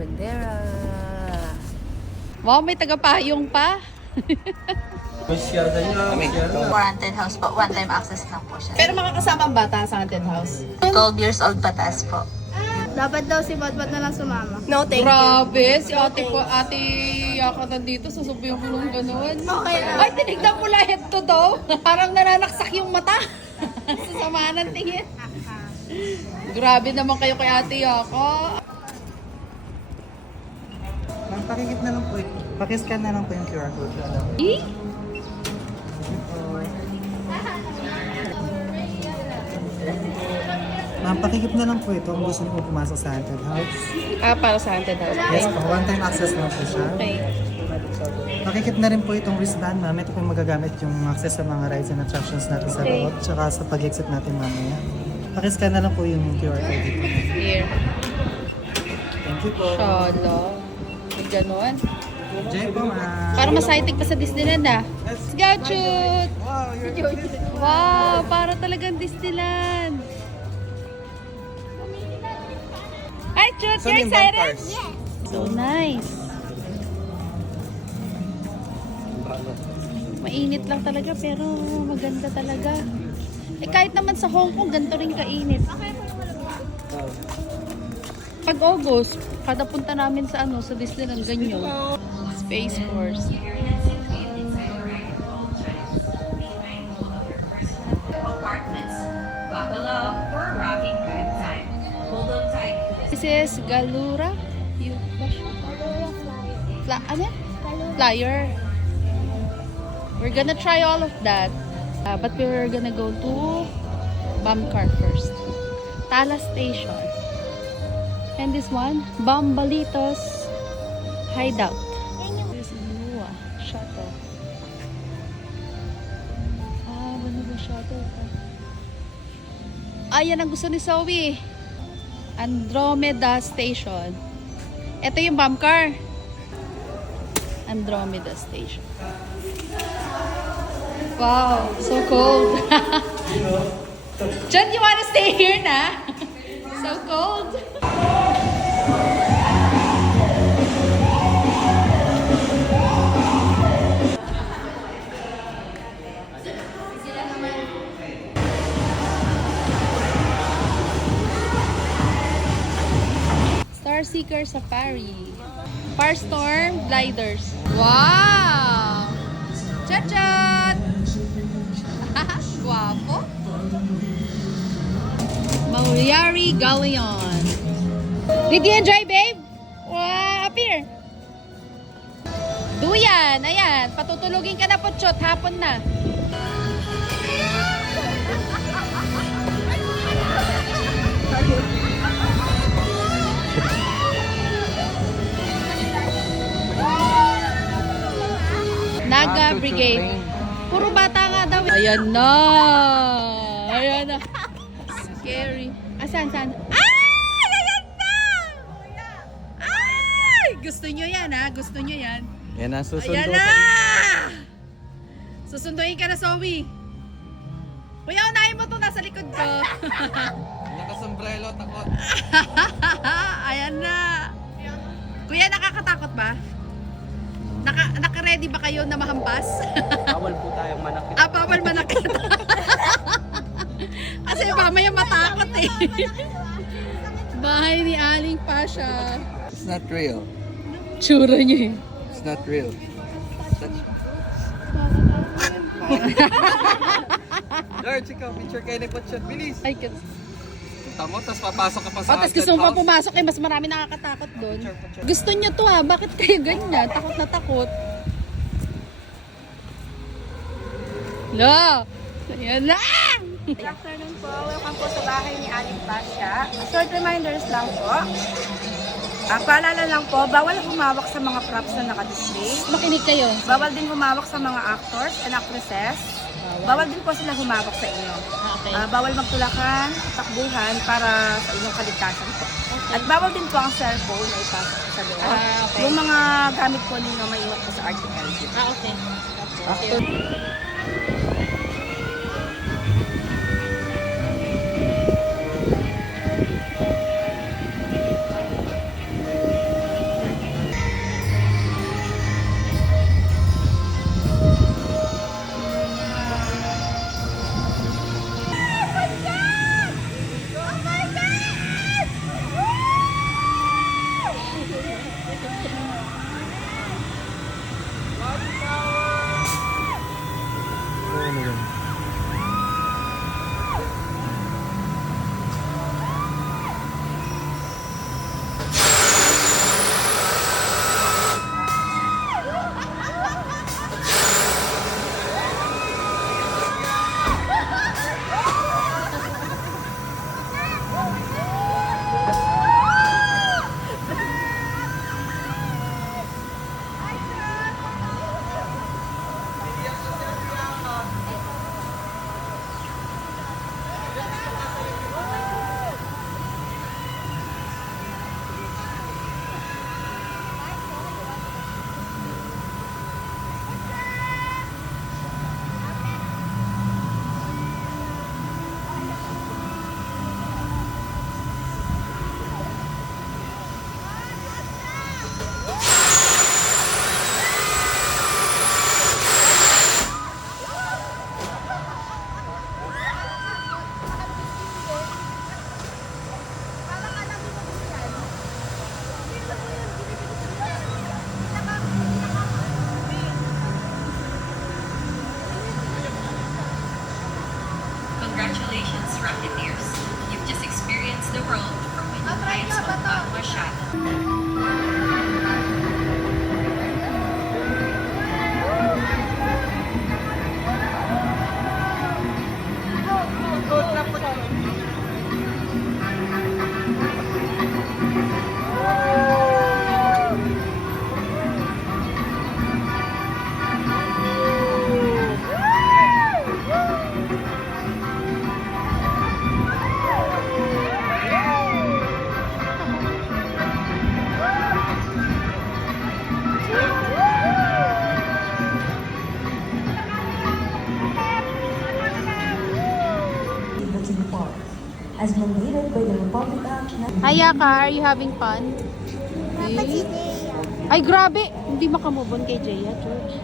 Frontera. Wow, may tagapayong pa. Haunted house po. One-time access lang po siya. Pero makakasama ang bata sa haunted house. 12 years old patas po. Dapat daw si Batbat na lang sumama. No, thank Grabe, si ate ko, ate Yaka nandito, sasabihin ko nung gano'n. Okay lang. Ay, tinignan ko lang head to daw. Parang nananaksak yung mata. Sasamahan ng tingin. Grabe naman kayo kay ate Yaka. Ma'am, pakikip na lang po. Pakiscan na lang po yung QR code. Eh? Ma'am, pakikip na lang po ito kung gusto niyo po pumasok sa haunted house. Ah, para sa haunted house. Yes po, one-time access lang po siya. Okay. Pakikip na rin po itong wristband, ma'am. Ito po yung magagamit yung access sa mga rides and attractions natin sa Okay. loob, tsaka sa pag-exit natin mamaya. Pakiscan na lang po yung QR code dito. Here. Thank you po. Shala. May ganon. Jay po, ma'am. Para masaitig pa sa Disneyland ah. Let's go, Chut! Wow, you're Wow, para talagang Disneyland. Hi, Chut! You're excited? So nice. Mainit lang talaga pero maganda talaga. Eh kahit naman sa Hong Kong, ganito rin kainit. Pag August, kada punta namin sa sa Disneyland, ganyan. Space Force. This is Galura. Ano yan? Flyer. We're gonna try all of that. But we're gonna go to Bamcar first. Tala Station. And this one, Bambalitos Hideout. This is Lua Shuttle. Ano shuttle? Yan ang gusto ni Zoe. Andromeda Station. Ito yung Bamcar. Andromeda Station. Wow, so cold. John, you wanna stay here na? So cold. Starseeker Safari. Farstorm Gliders. Wow! Chachat! Guapo. Mauyari Galleon. Did you enjoy, babe? Wow, up here. Duyan, ayan. Patutulugin ka na po, Chot. Hapon na. Naga Brigade. Puro bata nga daw. Ayan na. Ayan na. Scary. Asan? Ay! Ayan na! Ay! Gusto nyo yan, ha? Gusto nyo yan. Yan ang susundo. Ayan na! Susunduin ka na, Zoe. Kuya, unahin mo to. Nasa likod ko. Nakasombrelo, takot. Ayan na. Kuya, nakakatakot ba? Naka-ready ba kayo na mahampas? Bawal po tayong manakit. Bawal manakit. Kasi mamaya matakot eh. Bahay ni Aling Pasha. It's not real. Tsura niya eh. It's not real. George, ikaw, picture kayo ni Potshot. Bilis. Ay, kat... Tamo, tapos papasok ka pa sa tapos gusto mo pa pumasok eh, mas marami nakakatakot doon. Gusto niyo to ha, bakit kayo ganyan? Takot na takot. La! Ayan lang! Good afternoon po. Welcome po sa bahay ni Aling Pasha. Short reminders lang po. Paalala lang po, bawal humawak sa mga props na naka-display. Makinig kayo. Bawal din humawak sa mga actors and actresses. Bawal din po sila humawak sa inyo. Okay. Bawal magtulakan, takbuhan para sa inyong kaligtasan po. At bawal din po ang cellphone na ipasok sa loob. Okay. Yung mga gamit po ninyo maiwan po sa article. Okay. After Congratulations, Rocketeers. You've just experienced the world from winning heights of Agua Shata. as mandated by the Republic Act. Hi, Yaka. Are you having fun? Ay, grabe! Hindi makamove on kay Jaya, George.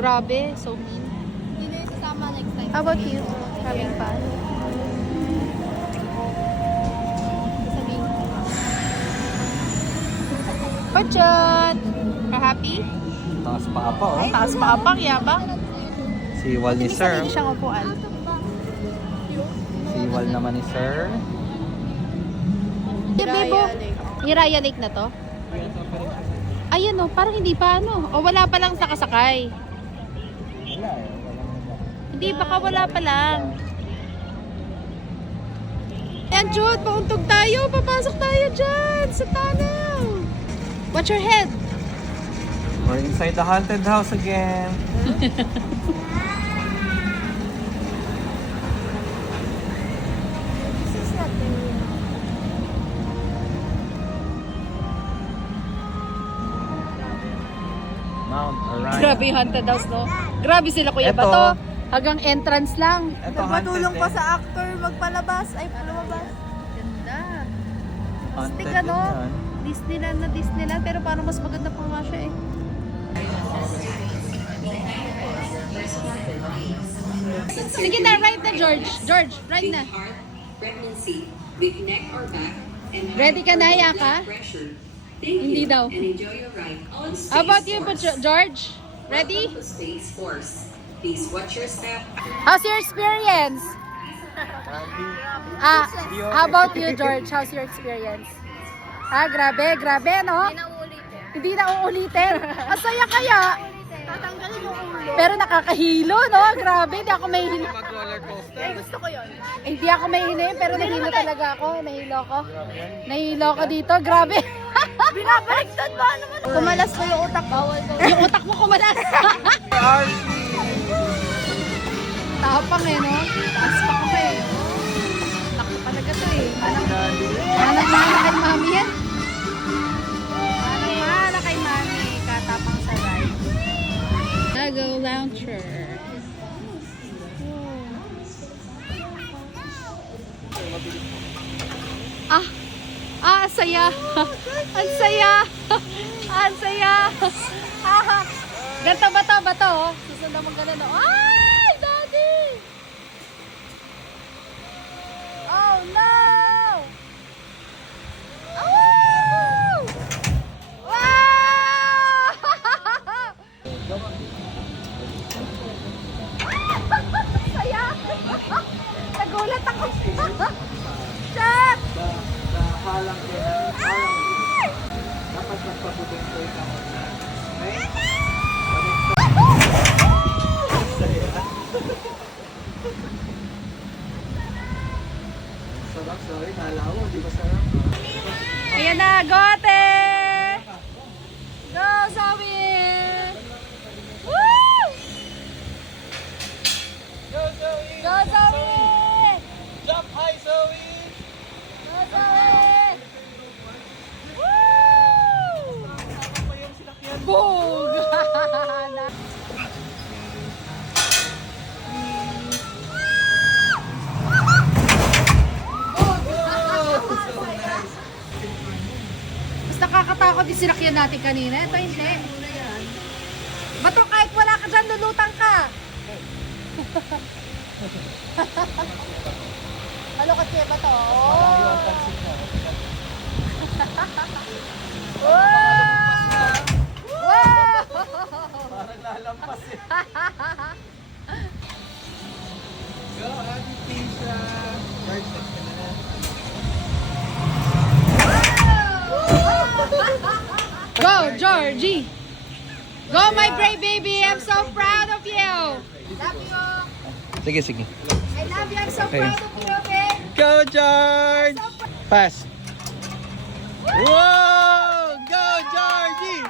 Grabe. So mean. How about you? Having fun? Pachot! Ka-happy? Taas pa pa, oh. Taas pa apang, yabang. Si Wal ni Sir. Hindi siyang upuan. Si Wal naman ni Sir. Bebo, Hiraya Lake na to? Ayan o, parang hindi pa ano. O wala pa lang sa kasakay. Wala eh. Hindi, baka wala pa lang. Ayan, Jude, pauntog tayo. Papasok tayo dyan sa tunnel. Watch your head. We're inside the haunted house again. Mount Orion. Grabe yung haunted house, no? Grabe sila, Kuya Eto. Bato. Hanggang entrance lang. Ito haunted din. actor magpalabas ay lumabas. Ganda. Haunted Stick, din ano? yan. Disneyland na Disneyland, pero parang mas maganda pa nga siya eh. Sige na, right na, George. George, right na. Heart, pregnancy, with neck or back, and Ready ka na, high Yaka? blood pressure. Thank Hindi you, daw. and enjoy your ride on Space How about you, Force. George? Ready? Welcome to Space Force. Please watch your step. How's your experience? How about you, George? How's your experience? Grabe, grabe, no? Hindi na uulitin. Masaya kaya. Tatanggalin yung ulo. Pero nakakahilo, no? Grabe, hindi ako mahihilo. Gusto ko yun. Hindi ako mahihilo yun, pero nahilo talaga ako. Nahilo ko. Nahilo ko dito. Grabe. Binabaliktad ba naman? Kumalas ko yung utak. Bawal ko. Yung utak mo kumalas. Tapang eh, no? Taas pa ko eh. Laki talaga to eh. Manang-mana kay mami yan. Manang-mana kay mami. Katapang sa ride. Lago Launcher. Ang saya. Ang saya. Ang saya. Ganto ba to? Bato, oh. Susunod mo ganun, oh. Ay, Daddy! Oh, no! Oh! Wow! Go, ate! Go, Zoe! Woo! Go, Zoe! Go, Zoe! Jump high, Zoe! Go, Zoe! Woo! Boog! Mas nakakatakot yung sinakyan natin kanina. Ito hindi. Bato, kahit wala ka dyan, lulutang ka. Malo kasi ba to? Wow! Wow! Parang lalampas eh. Go, Ate Tisha! George, text ka na na. Go, Georgie! Go, my brave baby! I'm so proud of you! Love you! Sige, sige. I love you! I'm so Okay. proud of you, okay? Go, George! Pass. Whoa! Go, Georgie!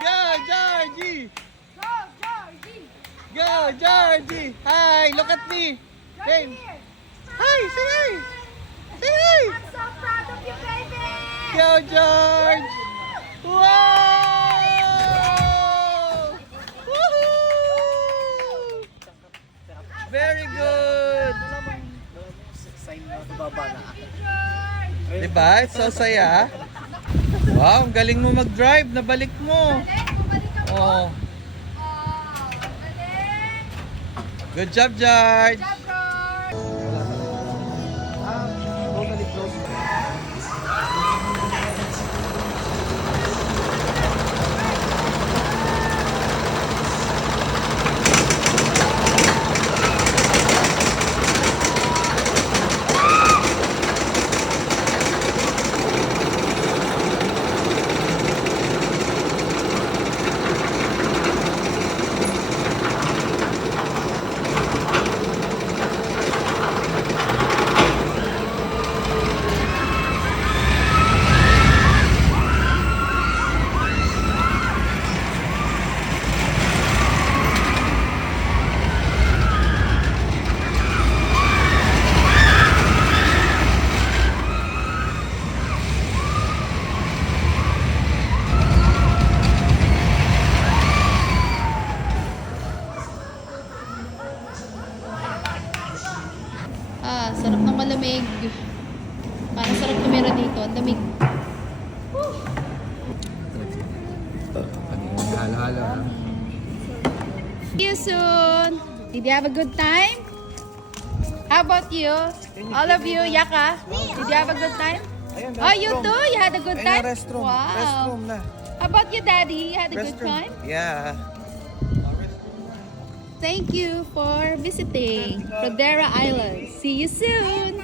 Go, Georgie! Go, Georgie! Go, Georgie! Hi, look at me! Hey! Hi, say hi! Say hi! I'm so proud of you, baby! Go, George! Wow! Woohoo! Very good! Diba? It's so saya. Wow, ang galing mo mag-drive. Nabalik mo. Oh. Good job, George. Sarap ng malamig. Parang sarap tumira dito. Ang lamig. See you soon. Did you have a good time? How about you? All of you, Yaka? Did you have a good time? Oh, you too? You had a good time? Restroom. Wow. Restroom na. How about you, Daddy? You had a good Restroom. time? Yeah. Thank you for visiting Pradera Island. See you soon.